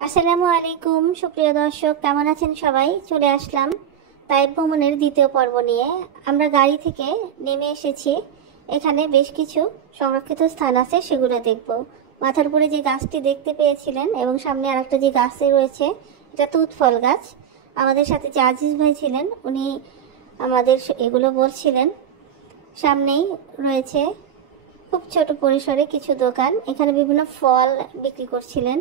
আসসালামু আলাইকুম সুপ্রিয় দর্শক, কেমন আছেন সবাই? চলে আসলাম তাইফ ভ্রমণের দ্বিতীয় পর্ব নিয়ে। আমরা গাড়ি থেকে নেমে এসেছি। এখানে বেশ কিছু সংরক্ষিত স্থান আছে, সেগুলো দেখব। মাথার উপরে যে গাছটি দেখতে পেয়েছিলেন এবং সামনে আরেকটা যে গাছে রয়েছে, এটা তুত ফল গাছ। আমাদের সাথে যে আজিজ ভাই ছিলেন, উনি আমাদের এগুলো বলছিলেন। সামনেই রয়েছে খুব ছোট পরিসরে কিছু দোকান, এখানে বিভিন্ন ফল বিক্রি করছিলেন,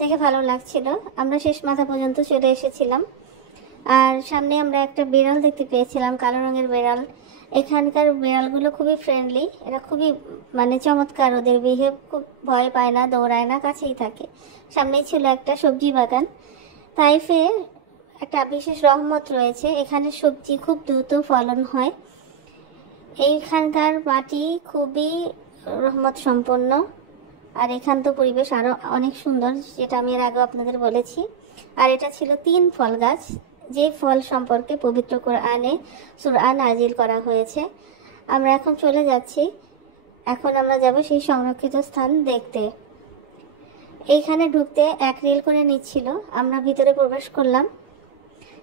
দেখে ভালো লাগছিল। আমরা শেষ মাথা পর্যন্ত চলে এসেছিলাম। আর সামনে আমরা একটা বিড়াল দেখতে পেয়েছিলাম, কালো রঙের বিড়াল। এখানকার বিড়ালগুলো খুবই ফ্রেন্ডলি, এরা খুবই চমৎকার, ওদের বিহেভ খুব, ভয় পায় না, দৌড়ায় না, কাছেই থাকে। সামনেই ছিল একটা সবজি বাগান। তাইফে একটা বিশেষ রহমত রয়েছে, এখানে সবজি খুব দ্রুত ফলন হয়। এইখানকার মাটি খুবই রহমত সম্পন্ন। আর এখান তো পরিবেশ আরও অনেক সুন্দর, যেটা আমি এর আগে আপনাদের বলেছি। আর এটা ছিল 3 ফল গাছ, যে ফল সম্পর্কে পবিত্র কোরআনে সূরা নাজিল করা হয়েছে। আমরা এখন চলে যাচ্ছি, এখন আমরা যাব সেই সংরক্ষিত স্থান দেখতে। এইখানে ঢুকতে 1 রিল করে নিচ্ছিল। আমরা ভিতরে প্রবেশ করলাম।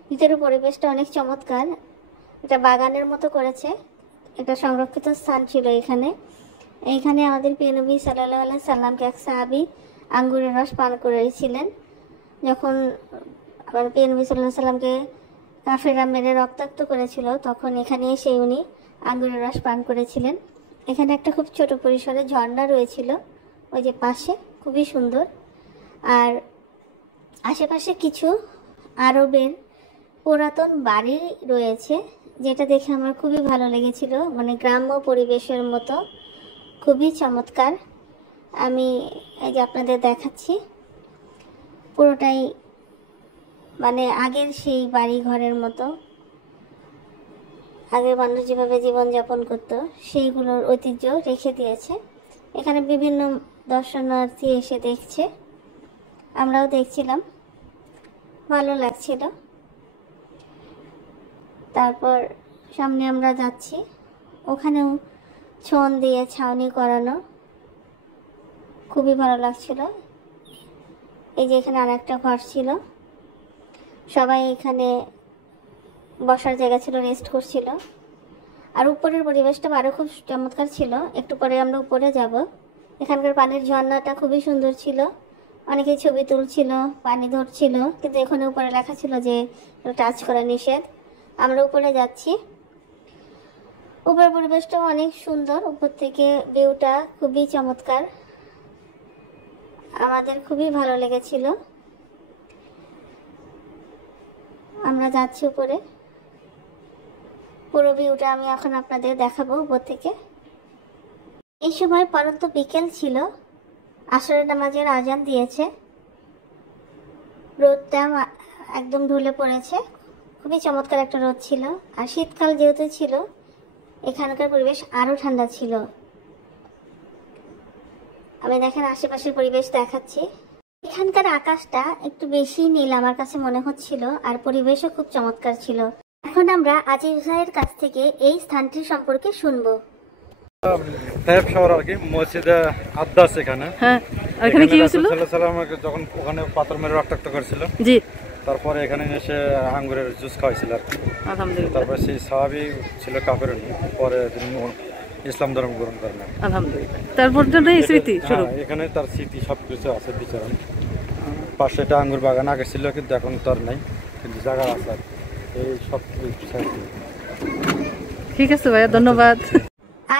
ভিতরে পরিবেশটা অনেক চমৎকার, এটা বাগানের মতো করেছে। এটা সংরক্ষিত স্থান ছিল এইখানে আমাদের প্রিয় নবী সাল্লাল্লাহু আলাইহি সাল্লামকে এক সাহাবী আঙ্গুরের রস পান করেছিলেন। যখন আমার প্রিয় নবী সাল্লাল্লাহু আলাইহি সাল্লামকে কাফেররা মেরে রক্তাক্ত করেছিল, তখন এখানে এসে উনি আঙ্গুরের রস পান করেছিলেন। এখানে একটা খুব ছোট পরিসরে ঝর্ণা রয়েছিল, ওই যে পাশে, খুবই সুন্দর। আর আশেপাশে কিছু আরবের পুরাতন বাড়ি রয়েছে, যেটা দেখে আমার খুবই ভালো লেগেছিল, গ্রাম্য পরিবেশের মতো, খুবই চমৎকার। আমি এই যে আপনাদের দেখাচ্ছি, পুরোটাই আগের সেই বাড়ি ঘরের মতো, আগের মানুষ যেভাবে জীবনযাপন করতো সেইগুলোর ঐতিহ্য রেখে দিয়েছে। এখানে বিভিন্ন দর্শনার্থী এসে দেখছে, আমরাও দেখছিলাম, ভালো লাগছিল। তারপর সামনে আমরা যাচ্ছি, ওখানেও ছন দিয়ে ছাউনি করানো, খুবই ভালো লাগছিল। এই যে এখানে আর একটা ঘর ছিল, সবাই এখানে বসার জায়গা ছিল, রেস্ট করছিল। আর উপরের পরিবেশটা আরও খুব চমৎকার ছিল। একটু পরে আমরা উপরে যাব। এখানকার পানির ঝর্ণাটা খুবই সুন্দর ছিল, অনেকেই ছবি তুলছিল, পানি ধরছিল, কিন্তু এখানে উপরে লেখা ছিল যে টাচ করা নিষেধ। আমরা উপরে যাচ্ছি। উপরের পরিবেশটাও অনেক সুন্দর, উপর থেকে ভিউটা খুবই চমৎকার, আমাদের খুবই ভালো লেগেছিল। আমরা যাচ্ছি উপরে, পুরো ভিউটা আমি এখন আপনাদের দেখাবো উপর থেকে। এই সময় পরন্ত বিকেল ছিল, আসরের নামাজের আজান দিয়েছে, রোদটা একদম ঢলে পড়েছে, খুবই চমৎকার একটা রোদ ছিল। আর শীতকাল যেহেতু ছিল, এখানকার পরিবেশ আরও ঠান্ডা ছিল। আমি দেখেন আশেপাশের পরিবেশ দেখাচ্ছি। এখানকার আকাশটা একটু বেশি নীল আমার কাছে মনে হচ্ছিল, আর পরিবেশও খুব চমৎকার ছিল। এখন আমরা আজিজ ভাইয়ের কাছ থেকে এই স্থানটি সম্পর্কে শুনবো। তাইফ শহর আর কি, মসজিদে আদ্দাস এখানে। হ্যাঁ, এখানে কি হয়েছিল? যখন ওখানে পাথর মেরে রক্তাক্ত করেছিল, জি, তারপরে এখানে এসে আঙ্গুরের জুস খাওয়াইছিল আর কি। আলহামদুলিল্লাহ। তারপরে সেই সাহাবী ছিল কাফের, পরে ইসলাম ধর্ম গ্রহণ করেন। আলহামদুলিল্লাহ। তারপর এই স্মৃতি শুরু, এখানে তার স্মৃতি সবকিছু আছে বিচারণ। পাশে একটা আঙ্গুর বাগান আগে ছিল, কিন্তু এখন তো আর নাই, কিন্তু জায়গা আছে। এই সব ঠিক আছে ভাইয়া, ধন্যবাদ।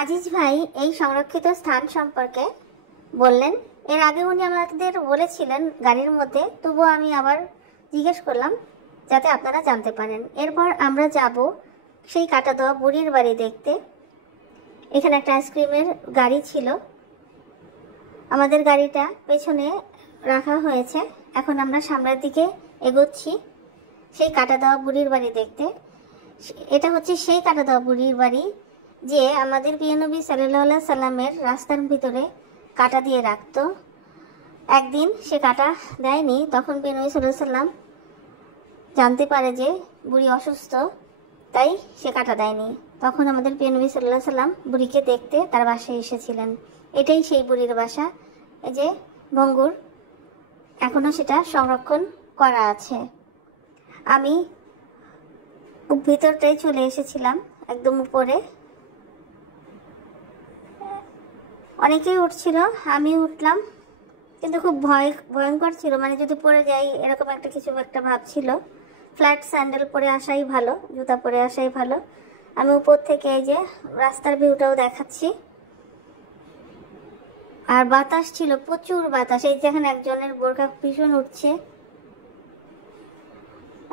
আজিজ ভাই এই সংরক্ষিত স্থান সম্পর্কে বললেন। এর আগে উনি আমাদের বলেছিলেন গাড়ির মধ্যে, তবুও আমি আবার জিজ্ঞেস করলাম যাতে আপনারা জানতে পারেন। এরপর আমরা যাব সেই কাটা দেওয়া বুড়ির বাড়ি দেখতে। এখানে একটা আইসক্রিমের গাড়ি ছিল, আমাদের গাড়িটা পেছনে রাখা হয়েছে। এখন আমরা সামনের দিকে এগোচ্ছি সেই কাটা দেওয়া বুড়ির বাড়ি দেখতে। এটা হচ্ছে সেই কাটা দেওয়া বুড়ির বাড়ি যে আমাদের প্রিয় নবী সাল্লাল্লাহু আলাইহি সাল্লামের রাস্তার ভিতরে কাটা দিয়ে রাখতো। একদিন সে কাটা দেয়নি, তখন প্রিয় নবী সাল্লাল্লাহু আলাইহি সাল্লাম জানতে পারে যে বুড়ি অসুস্থ, তাই সে কাটা দেয়নি। তখন আমাদের প্রিয় নবী সাল্লাল্লাহু আলাইহি সাল্লাম বুড়িকে দেখতে তার বাসায় এসেছিলেন। এটাই সেই বুড়ির বাসা। এই যে ভঙ্গুর এখনো সেটা সংরক্ষণ করা আছে। আমি ভিতরটাই চলে এসেছিলাম, একদম উপরে। অনেকেই উঠছিল, আমি উঠলাম, কিন্তু খুব ভয়ঙ্কর ছিল, মানে যদি পড়ে যাই এরকম একটা ভাব ছিল। ফ্ল্যাট স্যান্ডেল পরে আসাই ভালো, জুতা পরে আসাই ভালো। আমি উপর থেকে এই যে রাস্তার ভিউটাও দেখাচ্ছি। আর বাতাস ছিল, প্রচুর বাতাস। এই যেখানে একজনের বোরকা ভীষণ উঠছে।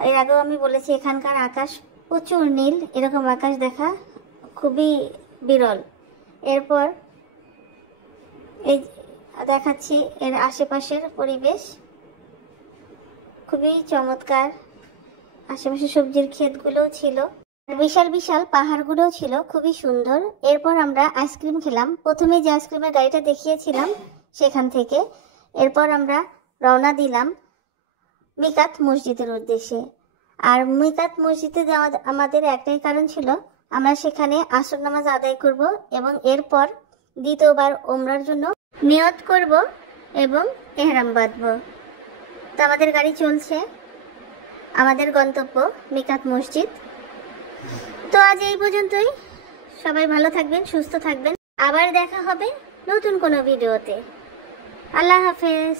এর আগেও আমি বলেছি এখানকার আকাশ প্রচুর নীল, এরকম আকাশ দেখা খুবই বিরল। এরপর এই দেখাচ্ছি এর আশেপাশের পরিবেশ, খুবই চমৎকার। আশেপাশে সবজির ক্ষেতগুলোও ছিল, বিশাল বিশাল পাহাড়গুলোও ছিল, খুবই সুন্দর। এরপর আমরা আইসক্রিম খেলাম, প্রথমে যে আইসক্রিমের গাড়িটা দেখিয়েছিলাম সেখান থেকে। এরপর আমরা রওনা দিলাম মিকাত মসজিদের উদ্দেশ্যে। আর মিকাত মসজিদে যাওয়া আমাদের একটাই কারণ ছিল, আমরা সেখানে আসর নামাজ আদায় করব এবং এরপর দ্বিতীয়বার ওমরার জন্য নিয়ত করব এবং এহরাম বাঁধব। তো আমাদের গাড়ি চলছে, আমাদের গন্তব্য মিকাত মসজিদ। তো আজ এই পর্যন্তই। সবাই ভালো থাকবেন, সুস্থ থাকবেন। আবার দেখা হবে নতুন কোনো ভিডিওতে। আল্লাহ হাফেজ।